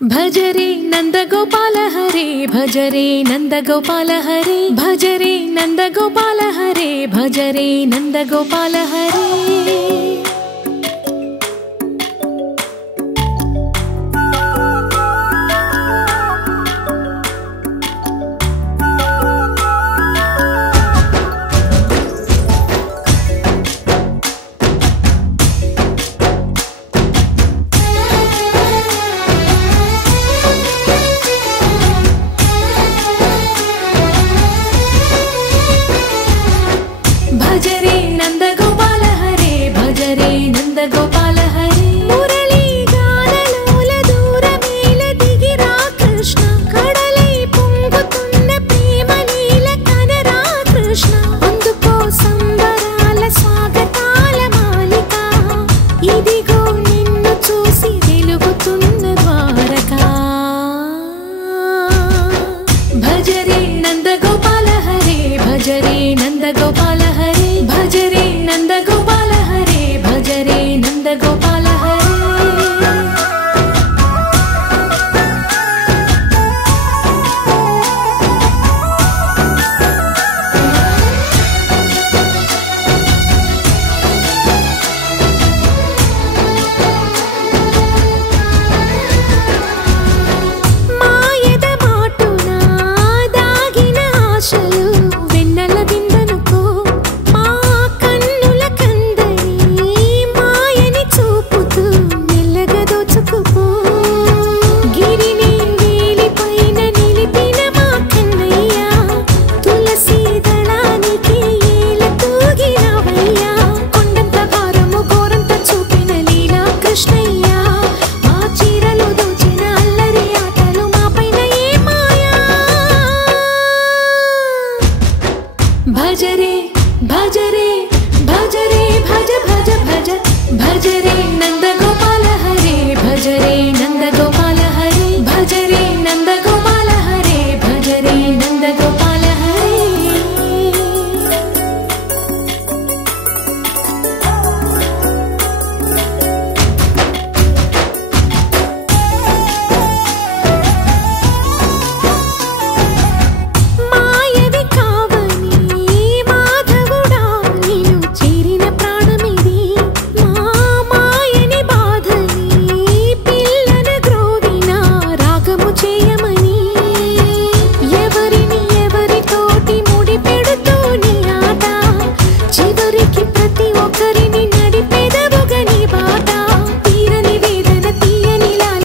भजरे नंदगोपाल हरे भजरे नंदगोपाल हरे भजरे नंदगोपाल हरे भजरे नंदगोपाल हरे भजरे नंदगोपाल हरे भजरे नंदगोपाल हरे मुरली गानलोल दूरमेल दिगिरा कृष्ण कड़लै పొంగుతున్న ప్రేమ నీల కనరా కృష్ణ అందుకో సంబరాల స్వాగతాల మాలిక ఇదిగో నిన్ను చూసి వెలుగుతున్న ద్వారకా భజరే నందగోపాల హరే భజరే నందగోపాల भजरे नंदगोपाल हरे भजरे नंदगोपाल हरे मायद माटुना दागिन आशलु वेन्नल बिंदनुको भजरे भजरे भजरे भज भज भज भजरे नंदगोपाल